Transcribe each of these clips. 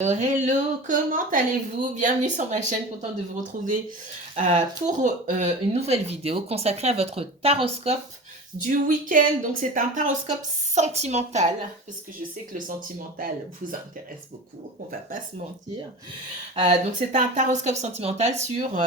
Hello, comment allez-vous? Bienvenue sur ma chaîne, contente de vous retrouver pour une nouvelle vidéo consacrée à votre taroscope du week-end. Donc c'est un taroscope sentimental, parce que je sais que le sentimental vous intéresse beaucoup, on va pas se mentir. Donc c'est un taroscope sentimental sur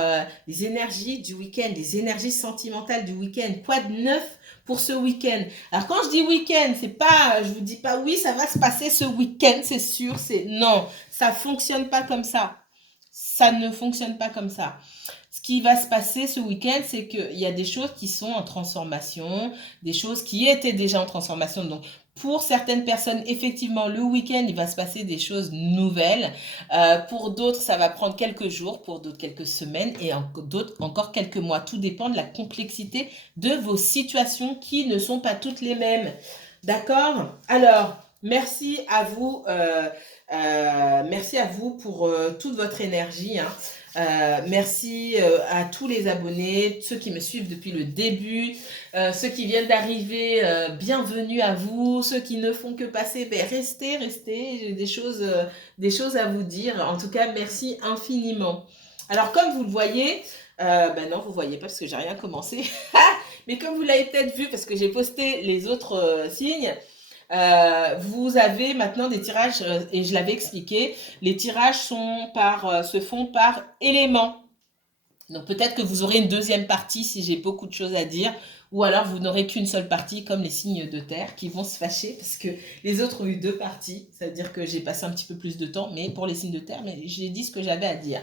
les énergies du week-end, les énergies sentimentales du week-end. Quoi de neuf pour ce week-end? Alors quand je dis week-end, c'est pas, je vous dis pas oui, ça va se passer ce week-end, c'est sûr, c'est non, ça fonctionne pas comme ça. Ça ne fonctionne pas comme ça. Ce qui va se passer ce week-end, c'est qu'il y a des choses qui sont en transformation, des choses qui étaient déjà en transformation. Donc, pour certaines personnes, effectivement, le week-end, il va se passer des choses nouvelles. Pour d'autres, ça va prendre quelques jours, pour d'autres, quelques semaines et d'autres, encore quelques mois. Tout dépend de la complexité de vos situations qui ne sont pas toutes les mêmes. D'accord? Alors, merci à vous pour toute votre énergie, hein. Merci à tous les abonnés, ceux qui me suivent depuis le début, ceux qui viennent d'arriver, bienvenue à vous, ceux qui ne font que passer, ben restez, j'ai des choses à vous dire. En tout cas, merci infiniment. Alors comme vous le voyez, ben non, vous voyez pas parce que j'ai rien commencé, mais comme vous l'avez peut-être vu parce que j'ai posté les autres signes, vous avez maintenant des tirages, et je l'avais expliqué, les tirages se font par éléments. Donc peut-être que vous aurez une deuxième partie si j'ai beaucoup de choses à dire, ou alors vous n'aurez qu'une seule partie comme les signes de terre qui vont se fâcher parce que les autres ont eu deux parties, c'est-à-dire que j'ai passé un petit peu plus de temps, mais pour les signes de terre, mais j'ai dit ce que j'avais à dire.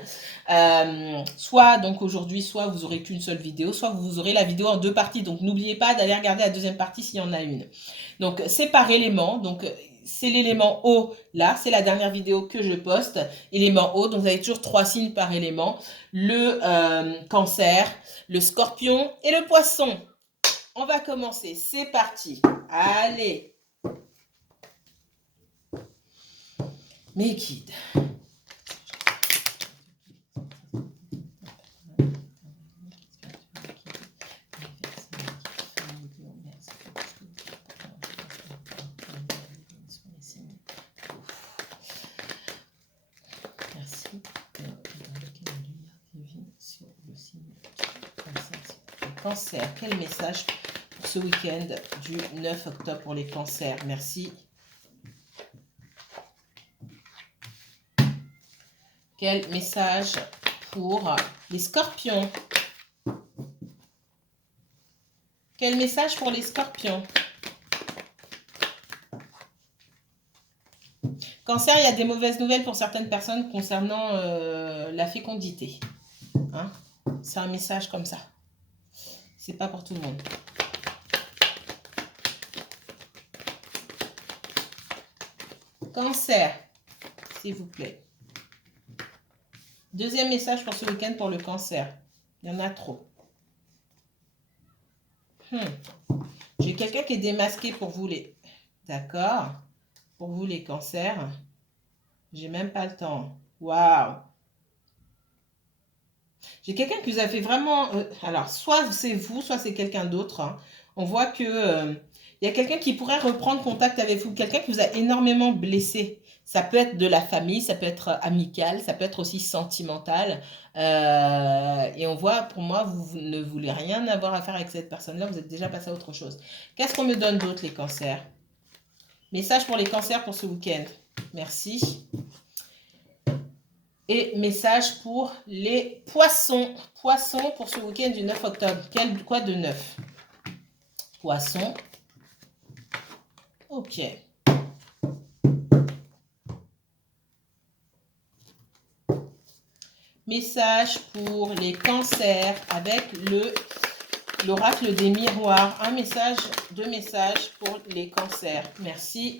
Soit donc aujourd'hui, soit vous aurez qu'une seule vidéo, soit vous aurez la vidéo en deux parties, donc n'oubliez pas d'aller regarder la deuxième partie s'il y en a une. Donc c'est par élément, donc c'est l'élément O, là, c'est la dernière vidéo que je poste, élément O, donc vous avez toujours 3 signes par élément, le cancer, le scorpion et le poisson. On va commencer, c'est parti. Allez. Mes guides. Cancer, quel message pour ce week-end du 9 octobre pour les cancers? Merci. Quel message pour les scorpions? Quel message pour les scorpions? Cancer, il y a des mauvaises nouvelles pour certaines personnes concernant la fécondité. Hein? C'est un message comme ça. C'est pas pour tout le monde. Cancer, s'il vous plaît. Deuxième message pour ce week-end pour le cancer. Il y en a trop. J'ai quelqu'un qui est démasqué pour vous les... D'accord. Pour vous les cancers. J'ai même pas le temps. Waouh. J'ai quelqu'un qui vous a fait vraiment... alors, soit c'est vous, soit c'est quelqu'un d'autre. Hein. On voit que... il y a quelqu'un qui pourrait reprendre contact avec vous. Quelqu'un qui vous a énormément blessé. Ça peut être de la famille, ça peut être amical, ça peut être aussi sentimental. Et on voit, pour moi, vous ne voulez rien avoir à faire avec cette personne-là. Vous êtes déjà passé à autre chose. Qu'est-ce qu'on me donne d'autre, les cancers? Message pour les cancers pour ce week-end. Merci. Et message pour les poissons. Poissons pour ce week-end du 9 octobre. Quoi de neuf? Poissons. Ok. Message pour les cancers avec l'oracle des miroirs. Deux messages pour les cancers. Merci.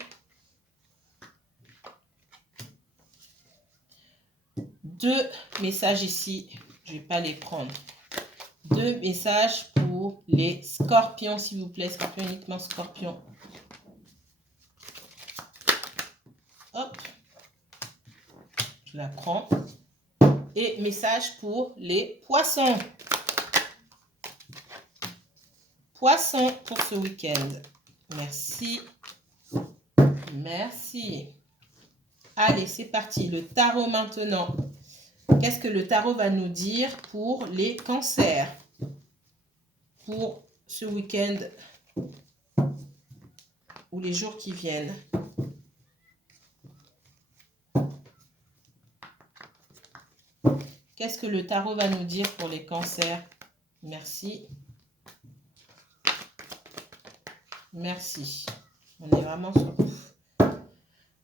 Deux messages ici. Je ne vais pas les prendre. Deux messages pour les scorpions, s'il vous plaît. Scorpion, uniquement scorpion. Hop. Je la prends. Et message pour les poissons. Poissons pour ce week-end. Merci. Merci. Allez, c'est parti. Le tarot maintenant. Qu'est-ce que le tarot va nous dire pour les cancers? Pour ce week-end ou les jours qui viennent. Qu'est-ce que le tarot va nous dire pour les cancers? Merci. Merci. On est vraiment sur...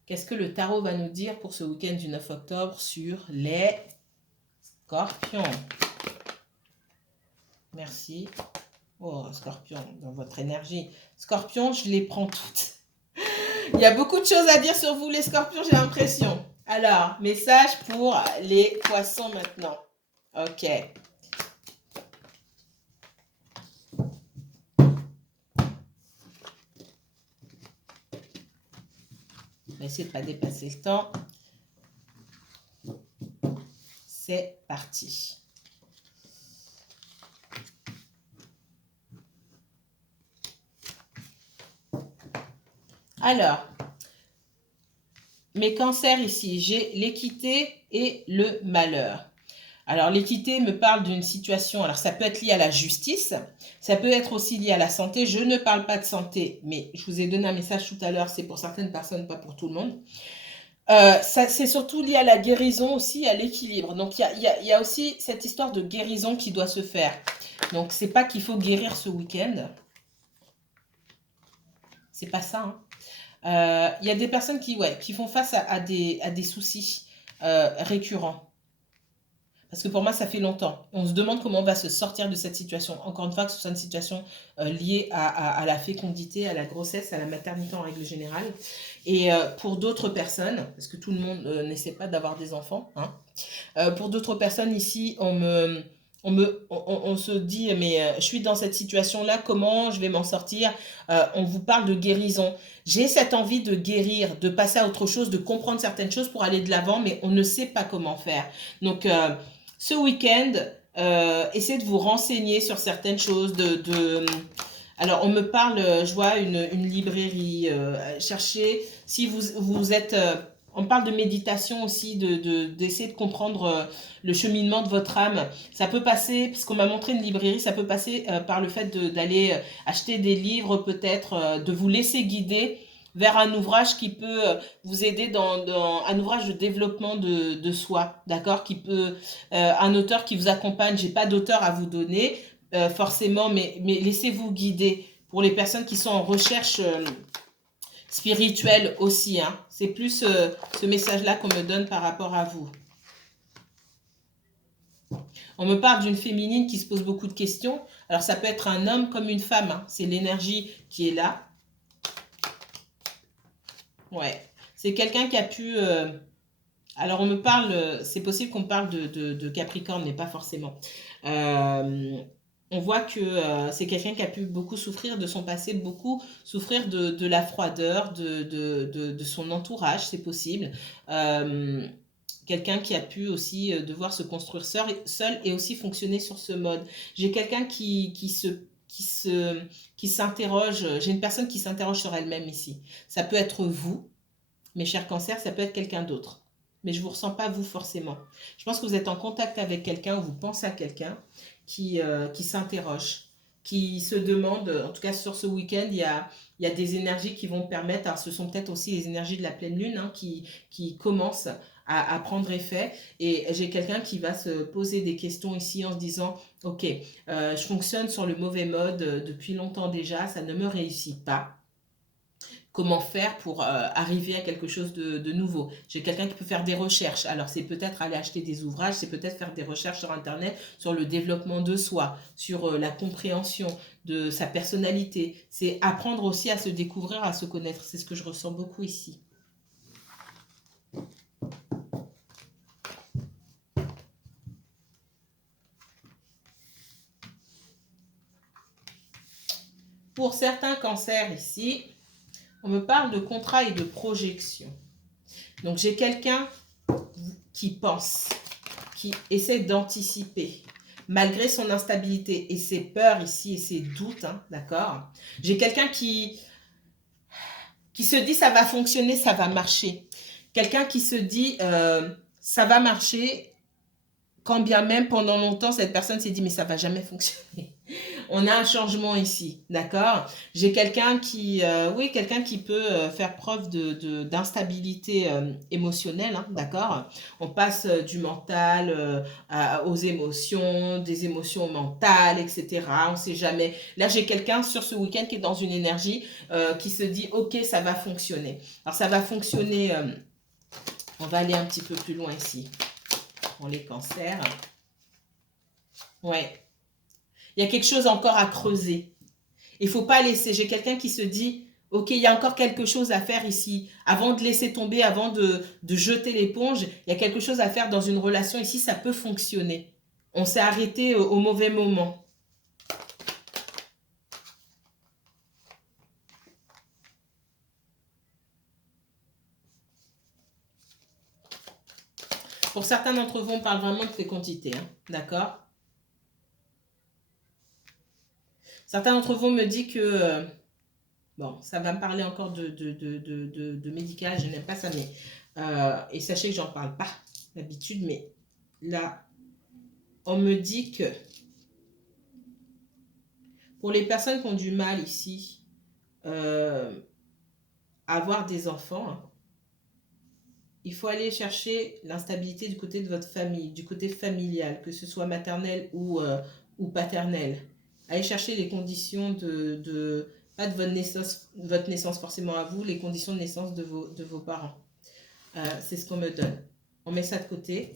Qu'est-ce que le tarot va nous dire pour ce week-end du 9 octobre sur les scorpions? Merci. Oh, scorpion, dans votre énergie. Scorpion, je les prends toutes. Il y a beaucoup de choses à dire sur vous, les scorpions, j'ai l'impression. Alors, message pour les poissons maintenant. Ok. On va essayer de ne pas dépasser le temps. C'est parti. Alors, mes cancers ici, j'ai l'équité et le malheur. Alors, l'équité me parle d'une situation, alors ça peut être lié à la justice, ça peut être aussi lié à la santé. Je ne parle pas de santé, mais je vous ai donné un message tout à l'heure, c'est pour certaines personnes, pas pour tout le monde. C'est surtout lié à la guérison aussi, à l'équilibre. Donc, il y a aussi cette histoire de guérison qui doit se faire. Donc, c'est pas qu'il faut guérir ce week-end. C'est pas ça, hein. Il y a des personnes qui font face à des soucis récurrents. Parce que pour moi, ça fait longtemps. On se demande comment on va se sortir de cette situation. Encore une fois, que ce soit une situation liée à la fécondité, à la grossesse, à la maternité en règle générale. Et pour d'autres personnes, parce que tout le monde n'essaie pas d'avoir des enfants, hein, pour d'autres personnes ici, on se dit, mais je suis dans cette situation-là, comment je vais m'en sortir? On vous parle de guérison. J'ai cette envie de guérir, de passer à autre chose, de comprendre certaines choses pour aller de l'avant, mais on ne sait pas comment faire. Donc, ce week-end, essayez de vous renseigner sur certaines choses. Alors, on me parle, je vois une librairie. Cherchez, si vous êtes... on parle de méditation aussi, d'essayer de comprendre le cheminement de votre âme. Ça peut passer, parce qu'on m'a montré une librairie, ça peut passer par le fait d'aller acheter des livres peut-être, de vous laisser guider vers un ouvrage qui peut vous aider dans un ouvrage de développement de soi, d'accord? Qui peut, un auteur qui vous accompagne, j'ai pas d'auteur à vous donner forcément, mais laissez-vous guider pour les personnes qui sont en recherche spirituelle aussi, hein. C'est plus ce message-là qu'on me donne par rapport à vous. On me parle d'une féminine qui se pose beaucoup de questions. Alors, ça peut être un homme comme une femme, hein. C'est l'énergie qui est là. Ouais. C'est quelqu'un qui a pu... alors, on me parle... c'est possible qu'on parle de Capricorne, mais pas forcément. On voit que c'est quelqu'un qui a pu beaucoup souffrir de son passé, beaucoup souffrir de la froideur, de son entourage, c'est possible. Quelqu'un qui a pu aussi devoir se construire seul et aussi fonctionner sur ce mode. J'ai quelqu'un qui s'interroge, j'ai une personne qui s'interroge sur elle-même ici. Ça peut être vous, mes chers cancers, ça peut être quelqu'un d'autre. Mais je ne vous ressens pas vous forcément. Je pense que vous êtes en contact avec quelqu'un ou vous pensez à quelqu'un qui s'interroge, qui se demande, en tout cas sur ce week-end, il y a des énergies qui vont permettre, alors ce sont peut-être aussi les énergies de la pleine lune hein, qui commencent à prendre effet. Et j'ai quelqu'un qui va se poser des questions ici en se disant, ok, je fonctionne sur le mauvais mode depuis longtemps déjà, ça ne me réussit pas. Comment faire pour arriver à quelque chose de nouveau. J'ai quelqu'un qui peut faire des recherches. Alors, c'est peut-être aller acheter des ouvrages, c'est peut-être faire des recherches sur Internet, sur le développement de soi, sur la compréhension de sa personnalité. C'est apprendre aussi à se découvrir, à se connaître. C'est ce que je ressens beaucoup ici. Pour certains cancers ici, on me parle de contrat et de projection. Donc, j'ai quelqu'un qui pense, qui essaie d'anticiper, malgré son instabilité et ses peurs ici et ses doutes, hein, d'accord? J'ai quelqu'un qui se dit ça va fonctionner, ça va marcher, Quelqu'un qui se dit, ça va marcher, quand bien même pendant longtemps, cette personne s'est dit, mais ça va jamais fonctionner. On a un changement ici, d'accord? J'ai quelqu'un qui, oui, quelqu'un qui peut faire preuve d'instabilité émotionnelle, hein, d'accord? On passe du mental aux émotions, des émotions mentales, etc. On ne sait jamais. Là, j'ai quelqu'un sur ce week-end qui est dans une énergie qui se dit, ok, ça va fonctionner. Alors, ça va fonctionner. On va aller un petit peu plus loin ici. Pour les cancers. Ouais. Il y a quelque chose encore à creuser. Il ne faut pas laisser. J'ai quelqu'un qui se dit, ok, il y a encore quelque chose à faire ici. Avant de laisser tomber, avant de jeter l'éponge, il y a quelque chose à faire dans une relation. Ici, ça peut fonctionner. On s'est arrêté au mauvais moment. Pour certains d'entre vous, on parle vraiment de fécondité. Hein, d'accord? Certains d'entre vous me disent que... bon, ça va me parler encore de médical, je n'aime pas ça, mais... et sachez que j'en parle pas d'habitude, mais là, on me dit que pour les personnes qui ont du mal ici à avoir des enfants, hein, il faut aller chercher l'instabilité du côté de votre famille, du côté familial, que ce soit maternel ou paternel. Allez chercher les conditions pas de votre naissance forcément à vous, les conditions de naissance de vos parents. C'est ce qu'on me donne. On met ça de côté.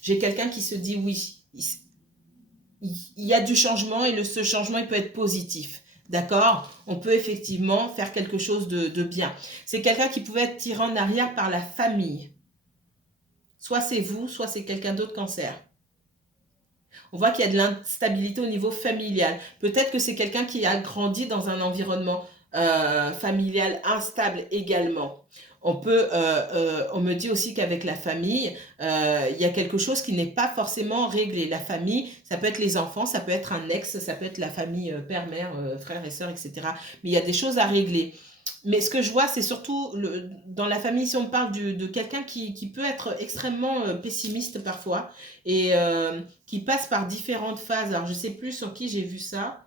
J'ai quelqu'un qui se dit oui, il y a du changement et ce changement, il peut être positif. D'accord? On peut effectivement faire quelque chose de bien. C'est quelqu'un qui pouvait être tiré en arrière par la famille. Soit c'est vous, soit c'est quelqu'un d'autre cancer. On voit qu'il y a de l'instabilité au niveau familial. Peut-être que c'est quelqu'un qui a grandi dans un environnement familial instable également. On me dit aussi qu'avec la famille, il y a quelque chose qui n'est pas forcément réglé. La famille, ça peut être les enfants, ça peut être un ex, ça peut être la famille père, mère, frères et sœurs, etc. Mais il y a des choses à régler. Mais ce que je vois, c'est surtout dans la famille, si on parle de quelqu'un qui peut être extrêmement pessimiste parfois et qui passe par différentes phases. Alors, je ne sais plus sur qui j'ai vu ça.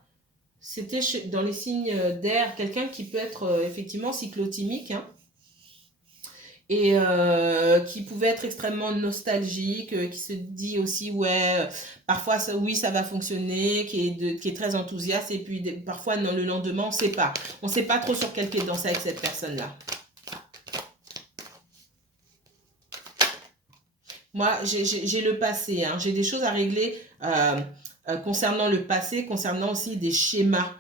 C'était dans les signes d'air, quelqu'un qui peut être effectivement cyclotimique, hein, et qui pouvait être extrêmement nostalgique, qui se dit aussi, ouais, parfois, ça, oui, ça va fonctionner, qui est très enthousiaste, et puis parfois, non, le lendemain, on ne sait pas. On ne sait pas trop sur quel pied danser avec cette personne-là. Moi, j'ai le passé, hein, j'ai des choses à régler concernant le passé, concernant aussi des schémas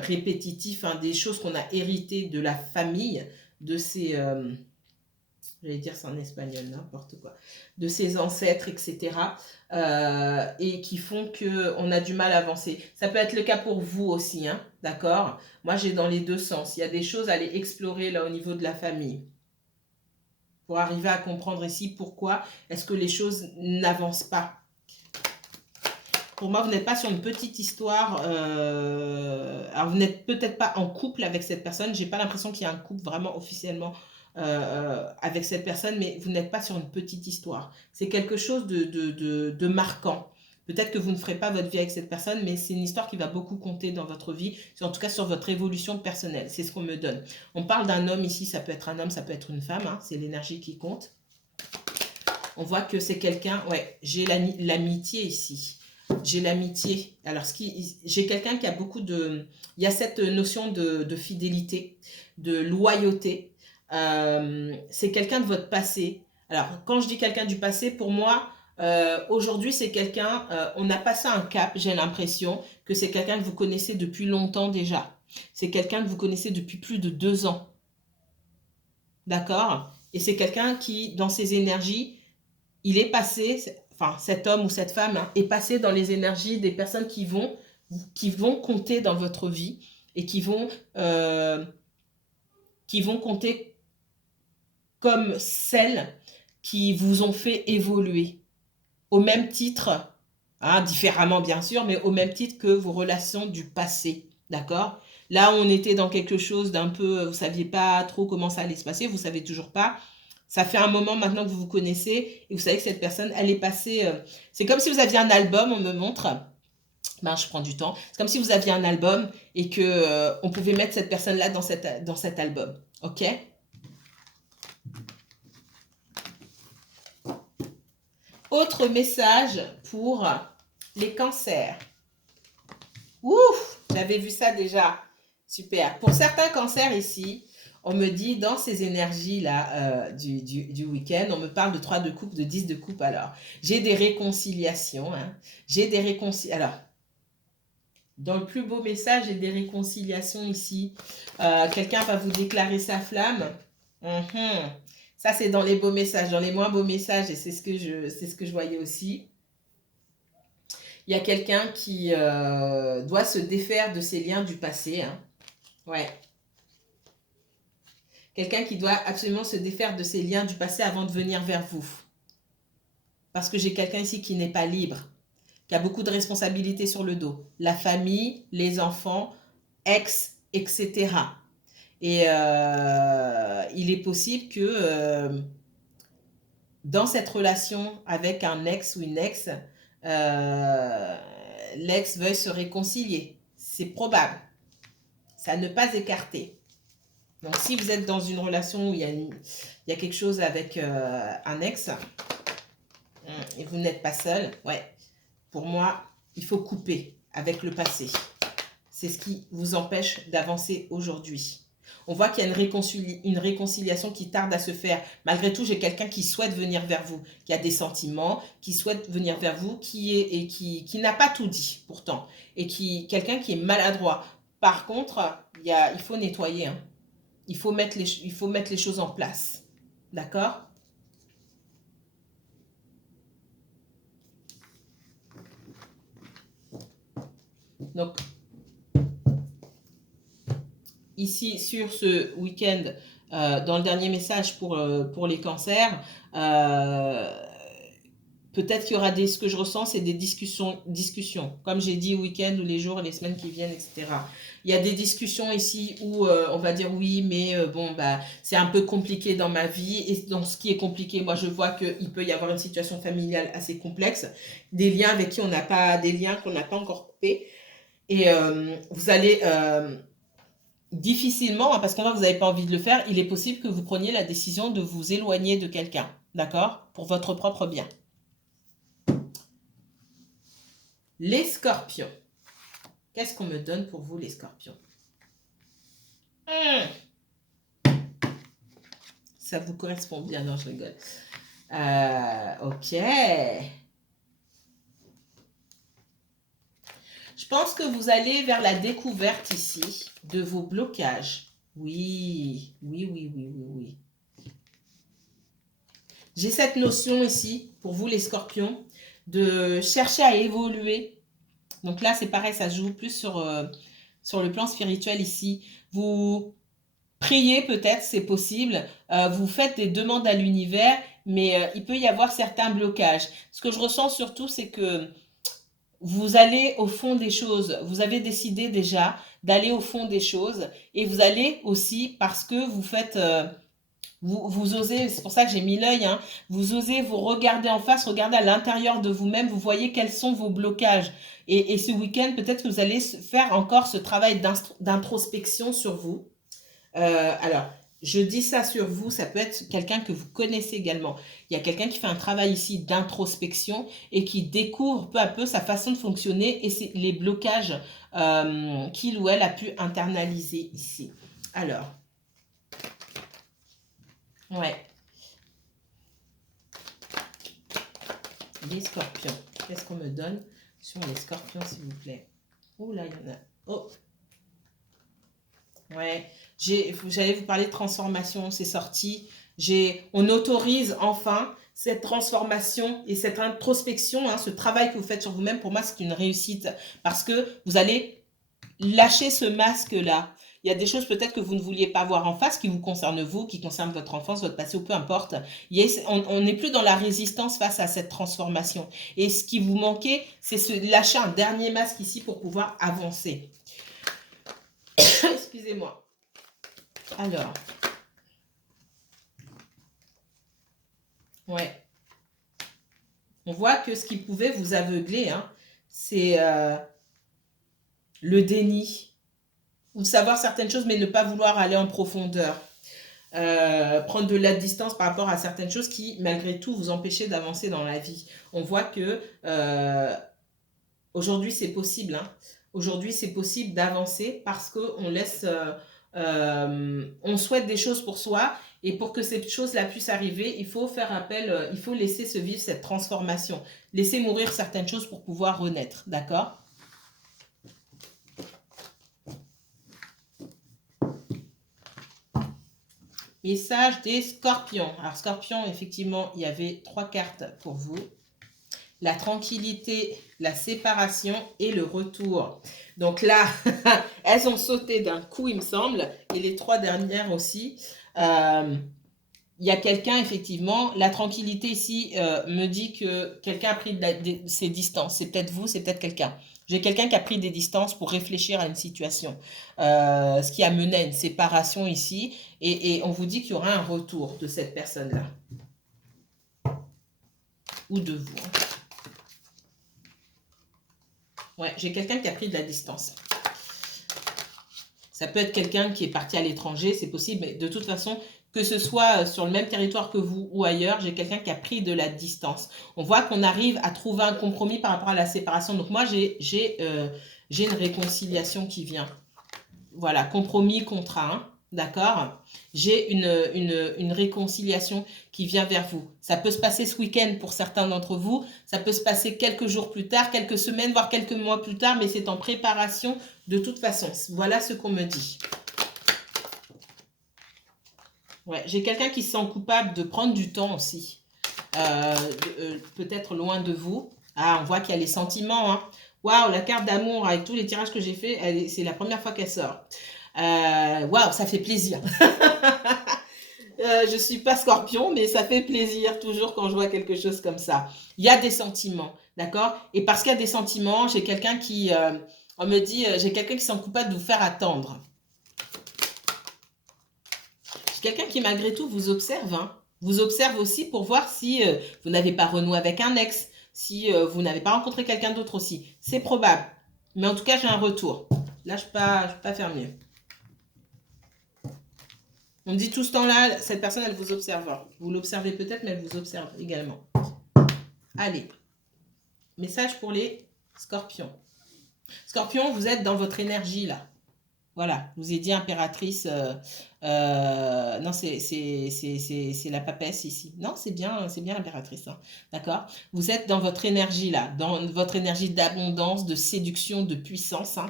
répétitifs, hein, des choses qu'on a héritées de la famille, de ces, j'allais dire ça en espagnol, n'importe quoi, de ses ancêtres, etc. Et qui font qu'on a du mal à avancer. Ça peut être le cas pour vous aussi, hein, d'accord? Moi, j'ai dans les deux sens. Il y a des choses à aller explorer là au niveau de la famille pour arriver à comprendre ici pourquoi est-ce que les choses n'avancent pas. Pour moi, vous n'êtes pas sur une petite histoire. Alors, vous n'êtes peut-être pas en couple avec cette personne. J'ai pas l'impression qu'il y a un couple vraiment officiellement avec cette personne, mais vous n'êtes pas sur une petite histoire. C'est quelque chose de marquant. Peut-être que vous ne ferez pas votre vie avec cette personne, mais c'est une histoire qui va beaucoup compter dans votre vie, en tout cas sur votre évolution personnelle. C'est ce qu'on me donne. On parle d'un homme ici, ça peut être un homme, ça peut être une femme, hein, c'est l'énergie qui compte. On voit que c'est quelqu'un, ouais, j'ai l'amitié ici. J'ai l'amitié. Alors, j'ai quelqu'un qui a beaucoup de... Il y a cette notion de fidélité, de loyauté. C'est quelqu'un de votre passé. Alors, quand je dis quelqu'un du passé, pour moi, aujourd'hui, c'est quelqu'un... on a passé un cap, j'ai l'impression, que c'est quelqu'un que vous connaissez depuis longtemps déjà. C'est quelqu'un que vous connaissez depuis plus de 2 ans. D'accord? Et c'est quelqu'un qui, dans ses énergies, il est passé, enfin cet homme ou cette femme, hein, est passé dans les énergies des personnes qui vont compter dans votre vie et qui vont compter comme celles qui vous ont fait évoluer. Au même titre, hein, différemment bien sûr, mais au même titre que vos relations du passé. D'accord? Là, on était dans quelque chose d'un peu, vous saviez pas trop comment ça allait se passer, vous savez toujours pas. Ça fait un moment maintenant que vous vous connaissez et vous savez que cette personne, elle est passée. C'est comme si vous aviez un album, on me montre. Ben, je prends du temps. C'est comme si vous aviez un album et que on pouvait mettre cette personne-là dans cet album. Ok? Autre message pour les cancers. Ouf! J'avais vu ça déjà. Super. Pour certains cancers ici, on me dit dans ces énergies-là du week-end, on me parle de 3 de coupe, de 10 de coupe. Alors, j'ai des réconciliations. Hein. J'ai des réconciliations. Alors, dans le plus beau message, j'ai des réconciliations ici. Quelqu'un va vous déclarer sa flamme. Ça, c'est dans les beaux messages. Dans les moins beaux messages, et c'est ce que je voyais aussi. Il y a quelqu'un qui doit se défaire de ses liens du passé. Hein. Ouais. Quelqu'un qui doit absolument se défaire de ses liens du passé avant de venir vers vous. Parce que j'ai quelqu'un ici qui n'est pas libre, qui a beaucoup de responsabilités sur le dos. La famille, les enfants, ex, etc. Et il est possible que dans cette relation avec un ex ou une ex, l'ex veuille se réconcilier. C'est probable. Ça ne pas écarter. Donc, si vous êtes dans une relation où il y a quelque chose avec un ex et vous n'êtes pas seul, ouais, pour moi, il faut couper avec le passé. C'est ce qui vous empêche d'avancer aujourd'hui. On voit qu'il y a une réconciliation qui tarde à se faire. Malgré tout, j'ai quelqu'un qui souhaite venir vers vous, qui a des sentiments, qui souhaite venir vers vous, qui n'a pas tout dit pourtant, et quelqu'un qui est maladroit. Par contre, il faut nettoyer. Hein. Il faut mettre les choses en place. D'accord ? Donc, ici, sur ce week-end, dans le dernier message pour les cancers, peut-être qu'il y aura ce que je ressens, c'est des discussions. Comme j'ai dit, week-end ou les jours, les semaines qui viennent, etc. Il y a des discussions ici où on va dire oui, mais bon, bah, c'est un peu compliqué dans ma vie. Et dans ce qui est compliqué, moi, je vois qu'il peut y avoir une situation familiale assez complexe, des liens avec qui on n'a pas, des liens qu'on n'a pas encore coupés. Et vous allez difficilement, hein, parce que vous n'avez pas envie de le faire, il est possible que vous preniez la décision de vous éloigner de quelqu'un, d'accord ? Pour votre propre bien. Les scorpions. Qu'est-ce qu'on me donne pour vous, les scorpions ? Ça vous correspond bien, non, je rigole. Ok. Je pense que vous allez vers la découverte ici de vos blocages. Oui. J'ai cette notion ici, pour vous les scorpions, de chercher à évoluer. Donc là, c'est pareil, ça se joue plus sur le plan spirituel ici. Vous priez peut-être, c'est possible. Vous faites des demandes à l'univers, mais il peut y avoir certains blocages. Ce que je ressens surtout, c'est que vous allez au fond des choses. Vous avez décidé déjà d'aller au fond des choses. Et vous allez aussi parce que vous faites... vous osez, c'est pour ça que j'ai mis l'œil, hein, vous osez vous regarder en face, regarder à l'intérieur de vous-même, vous voyez quels sont vos blocages. Et ce week-end, peut-être que vous allez faire encore ce travail d'introspection sur vous. Alors, je dis ça sur vous, ça peut être quelqu'un que vous connaissez également. Il y a quelqu'un qui fait un travail ici d'introspection et qui découvre peu à peu sa façon de fonctionner et les blocages qu'il ou elle a pu internaliser ici. Alors, ouais. Les scorpions. Qu'est-ce qu'on me donne sur les scorpions, s'il vous plaît? Oh là, il y en a. Oh. Ouais. J'allais vous parler de transformation, c'est sorti. On autorise enfin cette transformation et cette introspection, hein, ce travail que vous faites sur vous-même. Pour moi, c'est une réussite parce que vous allez lâcher ce masque-là. Il y a des choses peut-être que vous ne vouliez pas voir en face qui vous concernent vous, qui concernent votre enfance, votre passé ou peu importe. On n'est plus dans la résistance face à cette transformation. Et ce qui vous manquait, c'est lâcher un dernier masque ici pour pouvoir avancer. excusez-moi. Alors. Ouais. On voit que ce qui pouvait vous aveugler, hein, c'est le déni. Ou savoir certaines choses, mais ne pas vouloir aller en profondeur. Prendre de la distance par rapport à certaines choses qui, malgré tout, vous empêchaient d'avancer dans la vie. On voit que aujourd'hui, c'est possible. Hein. Aujourd'hui, c'est possible d'avancer parce qu'on laisse... on souhaite des choses pour soi et pour que cette chose-là puisse arriver, il faut faire appel, il faut laisser se vivre cette transformation. Laisser mourir certaines choses pour pouvoir renaître. D'accord ? Message des scorpions. Alors, scorpion, effectivement, il y avait 3 cartes pour vous. La tranquillité, la séparation et le retour. Donc là, elles ont sauté d'un coup, il me semble. Et les 3 dernières aussi. Il y a quelqu'un, effectivement, la tranquillité ici me dit que quelqu'un a pris ses distances. C'est peut-être vous, c'est peut-être quelqu'un. J'ai quelqu'un qui a pris des distances pour réfléchir à une situation. Ce qui a mené à une séparation ici. Et on vous dit qu'il y aura un retour de cette personne-là. Ou de vous. Ouais, j'ai quelqu'un qui a pris de la distance. Ça peut être quelqu'un qui est parti à l'étranger, c'est possible. Mais de toute façon, que ce soit sur le même territoire que vous ou ailleurs, j'ai quelqu'un qui a pris de la distance. On voit qu'on arrive à trouver un compromis par rapport à la séparation. Donc moi, j'ai une réconciliation qui vient. Voilà, compromis, contrat, hein, d'accord ? J'ai une réconciliation qui vient vers vous. Ça peut se passer ce week-end pour certains d'entre vous. Ça peut se passer quelques jours plus tard, quelques semaines, voire quelques mois plus tard, mais c'est en préparation de toute façon. Voilà ce qu'on me dit. Ouais, j'ai quelqu'un qui se sent coupable de prendre du temps aussi. Peut-être loin de vous. Ah, on voit qu'il y a les sentiments. Hein. Waouh, la carte d'amour avec tous les tirages que j'ai fait, c'est la première fois qu'elle sort. Waouh, ça fait plaisir. Je suis pas scorpion, mais ça fait plaisir toujours quand je vois quelque chose comme ça. Il y a des sentiments, d'accord? Et parce qu'il y a des sentiments, j'ai quelqu'un qui... on me dit, j'ai quelqu'un qui se sent coupable de vous faire attendre. Quelqu'un qui malgré tout vous observe, hein, vous observe aussi pour voir si vous n'avez pas renoué avec un ex, si vous n'avez pas rencontré quelqu'un d'autre aussi. C'est probable. Mais en tout cas, j'ai un retour. Là, je ne peux pas faire mieux. On me dit tout ce temps-là, cette personne, elle vous observe. Vous l'observez peut-être, mais elle vous observe également. Allez. Message pour les scorpions. Scorpion, vous êtes dans votre énergie, là. Voilà, je vous ai dit impératrice. Non, c'est la papesse ici. Non, c'est bien l'impératrice. Hein. D'accord? Vous êtes dans votre énergie là, dans votre énergie d'abondance, de séduction, de puissance. Hein.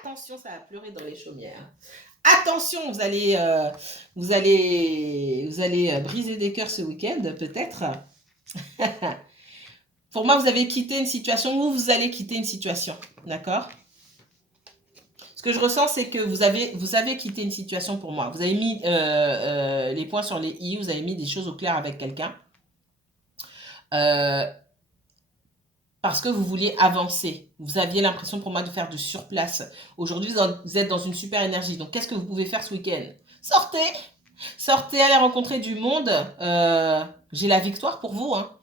Attention, ça va pleurer dans les chaumières. Attention, vous allez briser des cœurs ce week-end, peut-être. Pour moi, vous avez quitté une situation ou vous allez quitter une situation. D'accord? Ce que je ressens, c'est que vous avez quitté une situation pour moi. Vous avez mis les points sur les i, vous avez mis des choses au clair avec quelqu'un. Parce que vous vouliez avancer. Vous aviez l'impression pour moi de faire de surplace. Aujourd'hui, vous êtes dans une super énergie. Donc, qu'est-ce que vous pouvez faire ce week-end? Sortez! Sortez, allez rencontrer du monde. J'ai la victoire pour vous. Hein.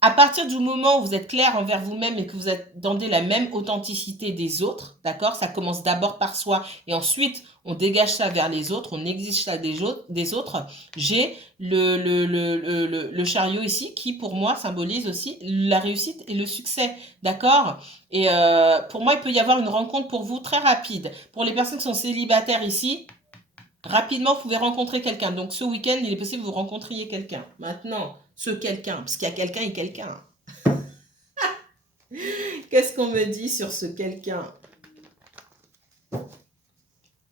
À partir du moment où vous êtes clair envers vous-même et que vous attendez la même authenticité des autres, d'accord? Ça commence d'abord par soi et ensuite on dégage ça vers les autres, on exige ça des autres. J'ai le chariot ici qui pour moi symbolise aussi la réussite et le succès, d'accord? Et pour moi il peut y avoir une rencontre pour vous très rapide. Pour les personnes qui sont célibataires ici, rapidement, vous pouvez rencontrer quelqu'un. Donc, ce week-end, il est possible que vous rencontriez quelqu'un. Maintenant, ce quelqu'un, parce qu'il y a quelqu'un et quelqu'un. Qu'est-ce qu'on me dit sur ce quelqu'un?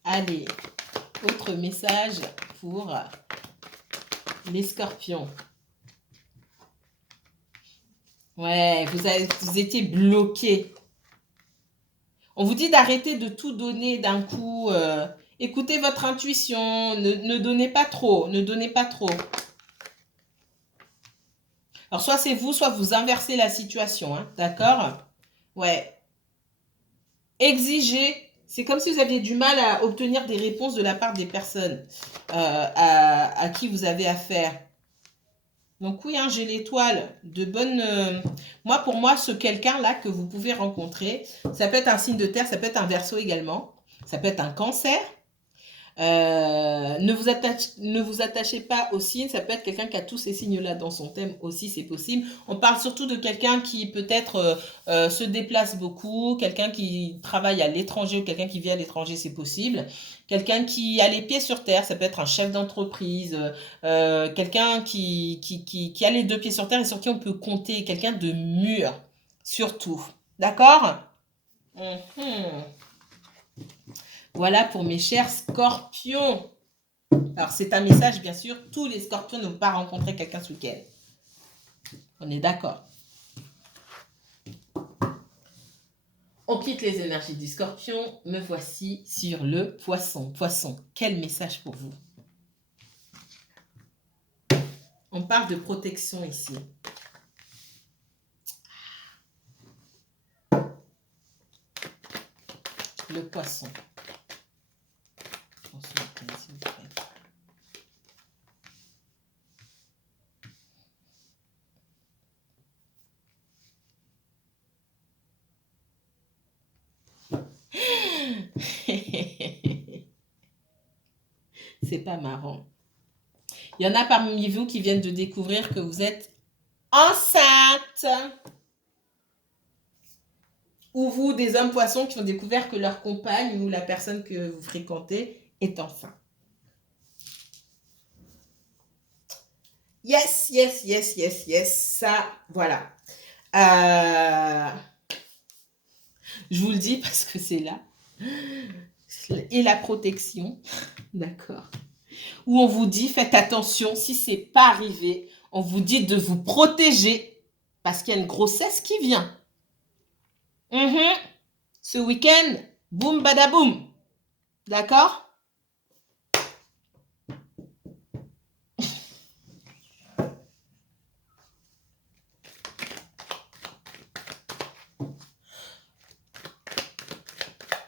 Allez, autre message pour les scorpions. Ouais, vous étiez bloqué. On vous dit d'arrêter de tout donner d'un coup. Écoutez votre intuition, ne donnez pas trop, ne donnez pas trop. Alors, soit c'est vous, soit vous inversez la situation, hein, d'accord? Ouais. Exigez C'est comme si vous aviez du mal à obtenir des réponses de la part des personnes à qui vous avez affaire. Donc oui, hein, j'ai l'étoile de bonne... Moi, pour moi, ce quelqu'un-là que vous pouvez rencontrer, ça peut être un signe de terre, ça peut être un verseau également, ça peut être un cancer. Ne vous attachez pas aux signes, ça peut être quelqu'un qui a tous ces signes-là dans son thème aussi, c'est possible. On parle surtout de quelqu'un qui peut-être se déplace beaucoup, quelqu'un qui travaille à l'étranger ou quelqu'un qui vit à l'étranger, c'est possible. Quelqu'un qui a les pieds sur terre, ça peut être un chef d'entreprise, quelqu'un qui a les deux pieds sur terre et sur qui on peut compter, quelqu'un de mûr, surtout. D'accord? Mhm. Voilà pour mes chers scorpions. Alors, c'est un message, bien sûr. Tous les scorpions ne vont pas rencontrer quelqu'un ce week-end. On est d'accord. On quitte les énergies du scorpion. Me voici sur le poisson. Poisson, quel message pour vous? On parle de protection ici. Le poisson. C'est pas marrant. Il y en a parmi vous qui viennent de découvrir que vous êtes enceinte. Ou vous, des hommes poissons qui ont découvert que leur compagne ou la personne que vous fréquentez est enceinte. Yes, yes, yes, yes, yes. Ça, voilà. Je vous le dis parce que c'est là. Et la protection, d'accord. Où on vous dit, faites attention, si c'est pas arrivé, on vous dit de vous protéger parce qu'il y a une grossesse qui vient. Ce week-end, boum badaboum. D'accord?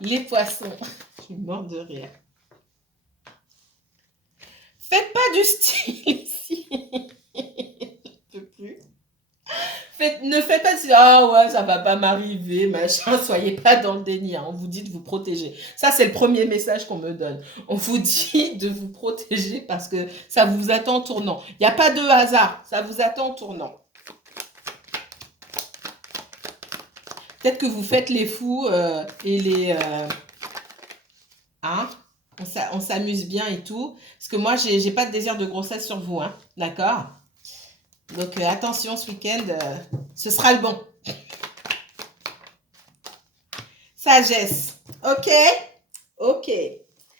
Les poissons. Je suis morte de rire. Faites pas du style ici. Je peux plus. Ne faites pas de ah ouais, ça va pas m'arriver, machin. Soyez pas dans le déni. Hein. On vous dit de vous protéger. Ça, c'est le premier message qu'on me donne. On vous dit de vous protéger parce que ça vous attend en tournant. Il n'y a pas de hasard. Ça vous attend en tournant. Peut-être que vous faites les fous et les... hein, on s'amuse bien et tout. Parce que moi, j'ai pas de désir de grossesse sur vous. Hein, d'accord? Donc, attention, ce week-end, ce sera le bon. Sagesse. OK? OK.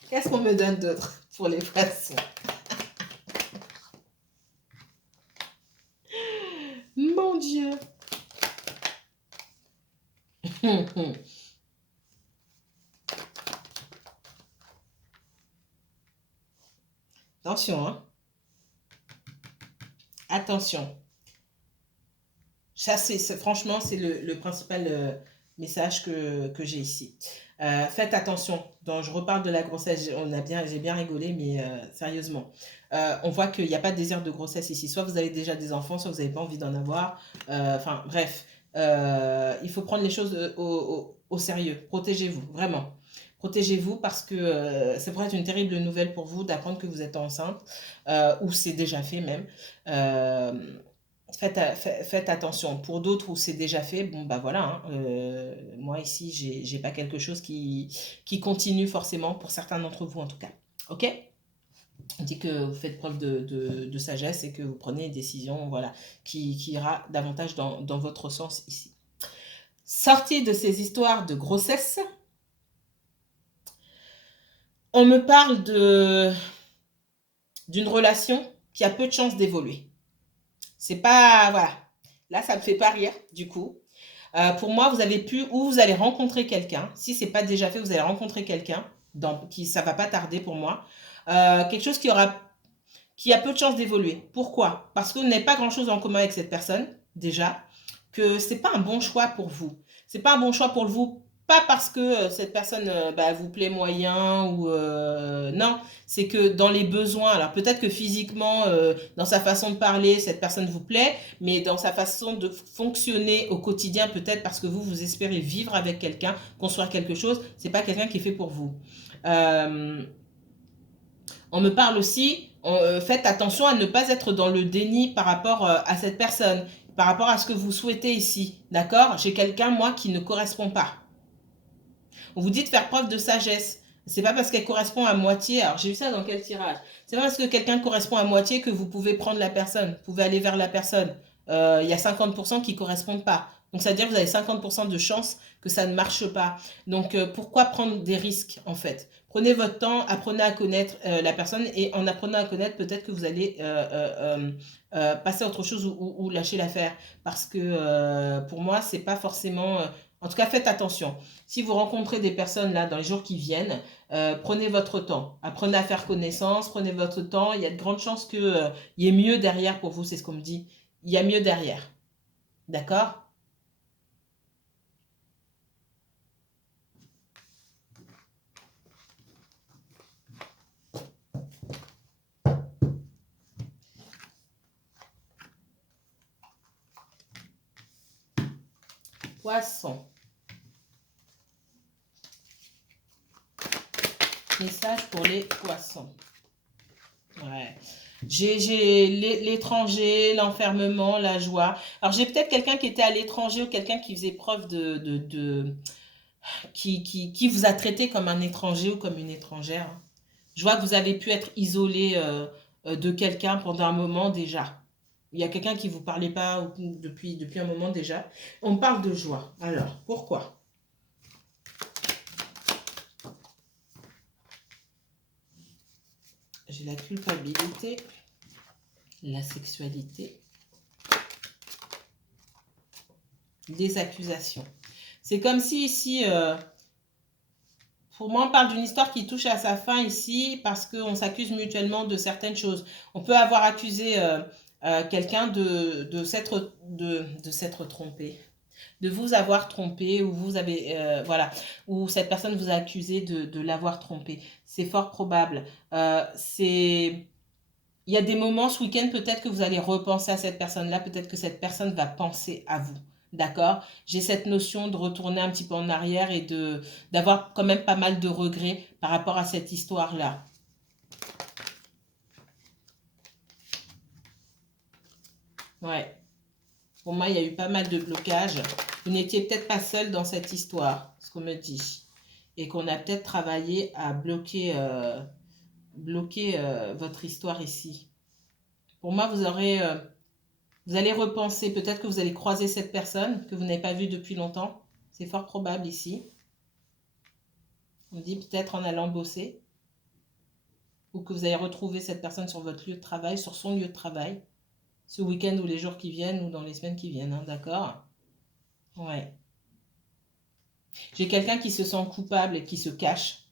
Qu'est-ce qu'on me donne d'autre pour les poissons? Mon Dieu. Attention, hein. Attention. Ça, franchement, c'est le principal message que j'ai ici. Faites attention. Donc, je reparle de la grossesse. J'ai bien rigolé, mais sérieusement. On voit qu'il n'y a pas de désir de grossesse ici. Soit vous avez déjà des enfants, soit vous n'avez pas envie d'en avoir. Enfin, bref. Il faut prendre les choses au sérieux. Protégez-vous, vraiment. Protégez-vous parce que ça pourrait être une terrible nouvelle pour vous d'apprendre que vous êtes enceinte, ou c'est déjà fait même. Faites attention. Pour d'autres où c'est déjà fait, bon bah voilà. Hein, moi ici, j'ai pas quelque chose qui continue forcément pour certains d'entre vous en tout cas. Ok? On dit que vous faites preuve de sagesse et que vous prenez une décision voilà, qui ira davantage dans votre sens ici. Sortie de ces histoires de grossesse, on me parle d'une relation qui a peu de chances d'évoluer. C'est pas... Voilà. Là, ça me fait pas rire, du coup. Pour moi, vous avez pu... Ou vous allez rencontrer quelqu'un. Si c'est pas déjà fait, vous allez rencontrer quelqu'un. Ça va pas tarder pour moi. Quelque chose qui a peu de chances d'évoluer. Pourquoi? Parce que vous n'avez pas grand-chose en commun avec cette personne, déjà. Que c'est pas un bon choix pour vous. C'est pas un bon choix pour vous Pas parce que cette personne bah, vous plaît moyen ou non, c'est que dans les besoins, alors peut-être que physiquement, dans sa façon de parler, cette personne vous plaît, mais dans sa façon de fonctionner au quotidien, peut-être parce que vous espérez vivre avec quelqu'un, construire quelque chose, c'est pas quelqu'un qui est fait pour vous. Euh, on me parle aussi, faites attention à ne pas être dans le déni par rapport à cette personne, par rapport à ce que vous souhaitez ici, d'accord? J'ai quelqu'un, moi, qui ne correspond pas. On vous dit de faire preuve de sagesse. C'est pas parce qu'elle correspond à moitié. Alors, j'ai vu ça dans quel tirage? C'est pas parce que quelqu'un correspond à moitié que vous pouvez prendre la personne. Vous pouvez aller vers la personne. Il y a 50% qui correspondent pas. Donc, ça veut dire que vous avez 50% de chances que ça ne marche pas. Donc, pourquoi prendre des risques, en fait? Prenez votre temps, apprenez à connaître la personne et en apprenant à connaître, peut-être que vous allez passer à autre chose ou lâcher l'affaire. Parce que pour moi, c'est pas forcément. En tout cas, faites attention. Si vous rencontrez des personnes là dans les jours qui viennent, prenez votre temps. Apprenez à faire connaissance, prenez votre temps. Il y a de grandes chances qu'il y ait mieux derrière pour vous, c'est ce qu'on me dit. Il y a mieux derrière. D'accord? Poisson. Message pour les poissons. Ouais. J'ai l'étranger, l'enfermement, la joie. Alors j'ai peut-être quelqu'un qui était à l'étranger ou quelqu'un qui faisait preuve qui vous a traité comme un étranger ou comme une étrangère. Je vois que vous avez pu être isolé de quelqu'un pendant un moment déjà. Il y a quelqu'un qui ne vous parlait pas depuis un moment déjà. On parle de joie. Alors, pourquoi? J'ai la culpabilité, la sexualité, des accusations. C'est comme si ici, pour moi, on parle d'une histoire qui touche à sa fin ici parce qu'on s'accuse mutuellement de certaines choses. On peut avoir accusé quelqu'un de s'être trompé, de vous avoir trompé, ou vous avez, voilà, ou cette personne vous a accusé de l'avoir trompé. C'est fort probable. C'est il y a des moments ce week-end, peut-être que vous allez repenser à cette personne-là, peut-être que cette personne va penser à vous. D'accord? J'ai cette notion de retourner un petit peu en arrière et d'avoir quand même pas mal de regrets par rapport à cette histoire-là. Ouais. Pour moi, il y a eu pas mal de blocages. Vous n'étiez peut-être pas seul dans cette histoire, ce qu'on me dit. Et qu'on a peut-être travaillé à bloquer votre histoire ici. Pour moi, vous allez repenser, peut-être que vous allez croiser cette personne que vous n'avez pas vue depuis longtemps. C'est fort probable ici. On dit peut-être en allant bosser. Ou que vous allez retrouver cette personne sur votre lieu de travail, sur son lieu de travail. Ce week-end ou les jours qui viennent ou dans les semaines qui viennent. Hein, d'accord? Ouais. J'ai quelqu'un qui se sent coupable et qui se cache.